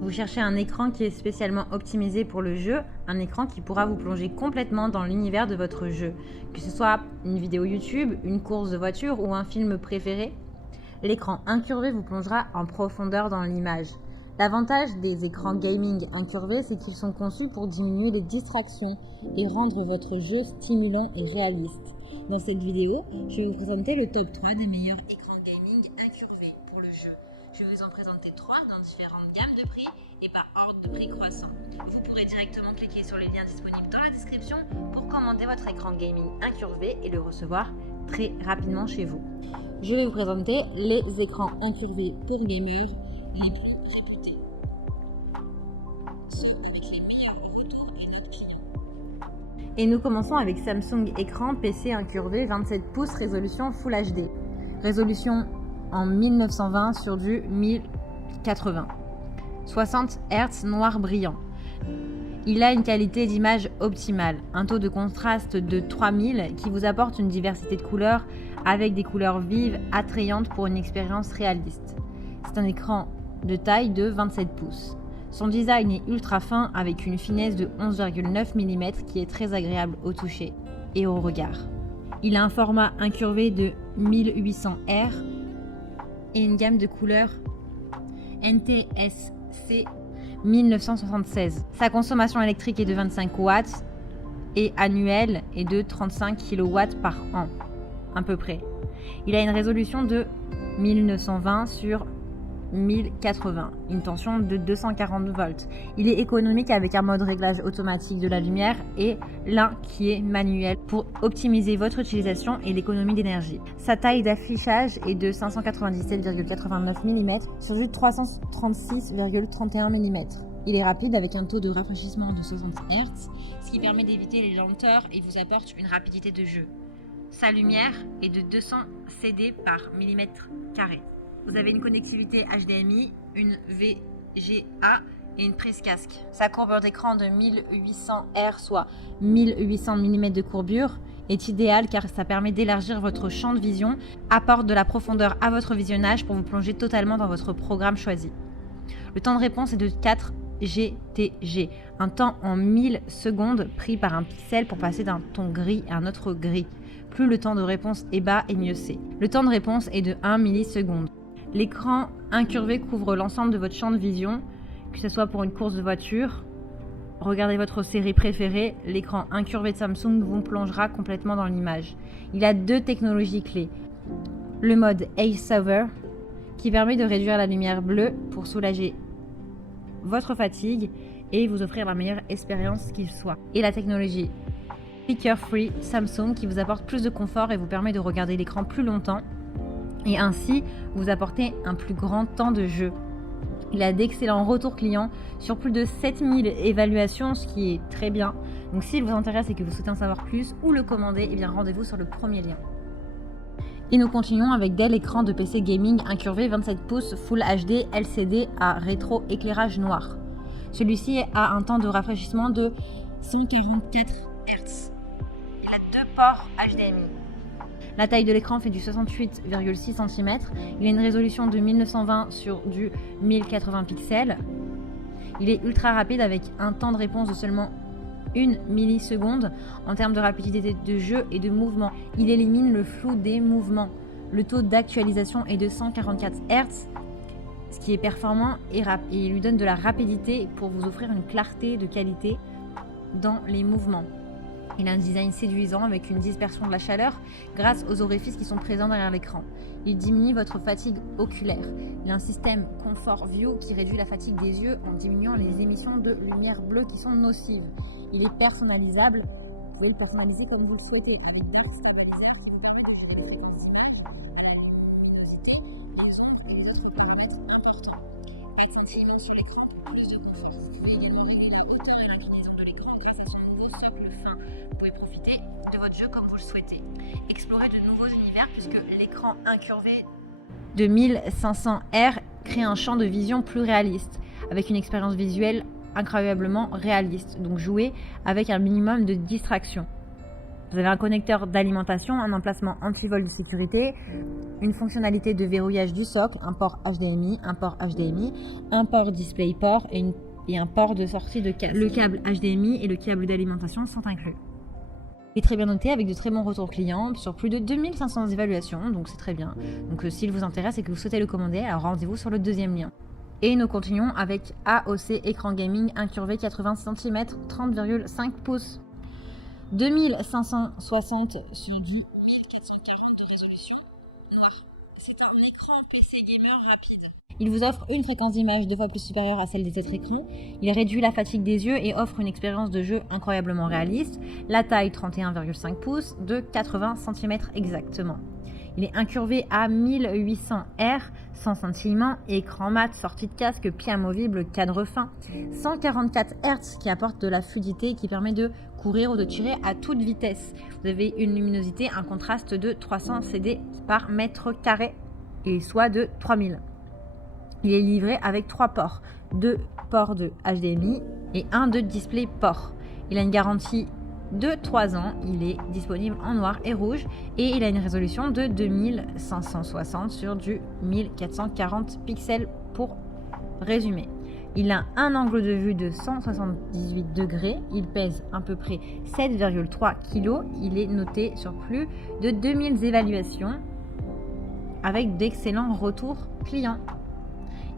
Vous cherchez un écran qui est spécialement optimisé pour le jeu, un écran qui pourra vous plonger complètement dans l'univers de votre jeu, que ce soit une vidéo YouTube, une course de voiture ou un film préféré. L'écran incurvé vous plongera en profondeur dans l'image. L'avantage des écrans gaming incurvés, c'est qu'ils sont conçus pour diminuer les distractions et rendre votre jeu stimulant et réaliste. Dans cette vidéo, je vais vous présenter le top 3 des meilleurs écrans gaming incurvés pour le jeu. Je vais vous en présenter 3 dans différentes gammes de prix et par ordre de prix croissant. Vous pourrez directement cliquer sur les liens disponibles dans la description pour commander votre écran gaming incurvé et le recevoir très rapidement chez vous. Je vais vous présenter les écrans incurvés pour gamers les plus réputés. Ceux avec les meilleurs retours de notre client. Et nous commençons avec Samsung écran PC incurvé 27 pouces résolution Full HD. Résolution en 1920 sur du 1080. 60 Hz noir brillant. Il a une qualité d'image optimale, un taux de contraste de 3000 qui vous apporte une diversité de couleurs avec des couleurs vives, attrayantes pour une expérience réaliste. C'est un écran de taille de 27 pouces. Son design est ultra fin avec une finesse de 11,9 mm qui est très agréable au toucher et au regard. Il a un format incurvé de 1800R et une gamme de couleurs NTSC 1976. Sa consommation électrique est de 25 watts et annuelle est de 35 kW par an, à peu près. Il a une résolution de 1920 sur 1080, une tension de 240 volts. Il est économique avec un mode réglage automatique de la lumière et l'un qui est manuel pour optimiser votre utilisation et l'économie d'énergie. Sa taille d'affichage est de 597,89 mm sur du 336,31 mm. Il est rapide avec un taux de rafraîchissement de 60 Hz, ce qui permet d'éviter les lenteurs et vous apporte une rapidité de jeu. Sa lumière est de 200 CD par millimètre carré. Vous avez une connectivité HDMI, une VGA et une prise casque. Sa courbure d'écran de 1800 R, soit 1800 mm de courbure, est idéale car ça permet d'élargir votre champ de vision, apporte de la profondeur à votre visionnage pour vous plonger totalement dans votre programme choisi. Le temps de réponse est de 4 GTG, un temps en 1000 secondes pris par un pixel pour passer d'un ton gris à un autre gris. Plus le temps de réponse est bas et mieux c'est. Le temps de réponse est de 1 milliseconde. L'écran incurvé couvre l'ensemble de votre champ de vision, que ce soit pour une course de voiture, regardez votre série préférée, l'écran incurvé de Samsung vous plongera complètement dans l'image. Il a 2 technologies clés. Le mode Ace-Saver, qui permet de réduire la lumière bleue pour soulager votre fatigue et vous offrir la meilleure expérience qu'il soit. Et la technologie Speaker Free Samsung, qui vous apporte plus de confort et vous permet de regarder l'écran plus longtemps et ainsi vous apporter un plus grand temps de jeu. Il a d'excellents retours clients sur plus de 7000 évaluations, ce qui est très bien. Donc s'il vous intéresse et que vous souhaitez en savoir plus ou le commander, eh bien rendez-vous sur le premier lien. Et nous continuons avec Dell écran de PC gaming incurvé 27 pouces Full HD LCD à rétro éclairage noir. Celui-ci a un temps de rafraîchissement de 144 Hz. Il a 2 ports HDMI. La taille de l'écran fait du 68,6 cm. Il a une résolution de 1920 sur du 1080 pixels. Il est ultra rapide avec un temps de réponse de seulement 1 milliseconde en termes de rapidité de jeu et de mouvement. Il élimine le flou des mouvements. Le taux d'actualisation est de 144 Hz, ce qui est performant et il lui donne de la rapidité pour vous offrir une clarté de qualité dans les mouvements. Il a un design séduisant avec une dispersion de la chaleur grâce aux orifices qui sont présents derrière l'écran. Il diminue votre fatigue oculaire. Il a un système Comfort View qui réduit la fatigue des yeux en diminuant les émissions de lumière bleue qui sont nocives. Il est personnalisable. Vous pouvez le personnaliser comme vous le souhaitez avec bien stabiliseur qui vous permet de gérer les fréquences basses, de la luminosité, les ombres et les autres paramètres importants. Pas de scintillement sur l'écran pour plus de confort. Vous pouvez également régler la hauteur et l'inclinaison de l'écran grâce à son nouveau socle fin. Vous pouvez profiter de votre jeu comme vous le souhaitez. Explorez de nouveaux univers puisque l'écran incurvé de 1500 R crée un champ de vision plus réaliste avec une expérience visuelle incroyablement réaliste. Donc jouez avec un minimum de distraction. Vous avez un connecteur d'alimentation, un emplacement anti-vol de sécurité, une fonctionnalité de verrouillage du socle, un port HDMI, un port HDMI, un port DisplayPort et un port de sortie de câble. Le câble HDMI et le câble d'alimentation sont inclus. Il est très bien noté avec de très bons retours clients sur plus de 2500 évaluations, donc c'est très bien. Donc s'il vous intéresse et que vous souhaitez le commander, alors rendez-vous sur le deuxième lien. Et nous continuons avec AOC écran gaming incurvé 80 cm 30,5 pouces. 2560 sur du 1440 de résolution noire. C'est un écran PC gamer rapide. Il vous offre une fréquence d'image 2 fois plus supérieure à celle des autres écrans. Il réduit la fatigue des yeux et offre une expérience de jeu incroyablement réaliste. La taille 31,5 pouces de 80 cm exactement. Il est incurvé à 1800 R, sans scintillement, écran mat, sortie de casque, pied amovible, cadre fin, 144 Hz qui apporte de la fluidité et qui permet de courir ou de tirer à toute vitesse. Vous avez une luminosité, un contraste de 300 CD par mètre carré et soit de 3000. Il est livré avec 3 ports, 2 ports de HDMI et 1 de DisplayPort. Il a une garantie de 3 ans, il est disponible en noir et rouge et il a une résolution de 2560 sur du 1440 pixels pour résumer. Il a un angle de vue de 178 degrés, il pèse à peu près 7,3 kg, il est noté sur plus de 2000 évaluations avec d'excellents retours clients.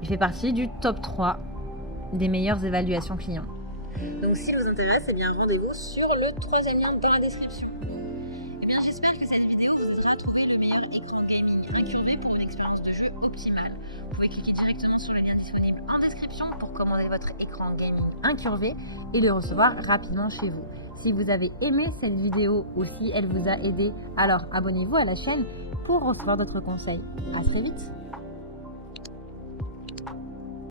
Il fait partie du top 3 des meilleures évaluations clients. Donc si vous intéresse, eh bien rendez-vous sur le troisième lien dans la description. Eh bien j'espère que cette vidéo vous fera trouver le meilleur écran gaming incurvé pour une expérience de jeu optimale. Vous pouvez cliquer directement sur le lien disponible en description pour commander votre écran gaming incurvé et le recevoir rapidement chez vous. Si vous avez aimé cette vidéo ou si elle vous a aidé, alors abonnez-vous à la chaîne pour recevoir d'autres conseils. À très vite.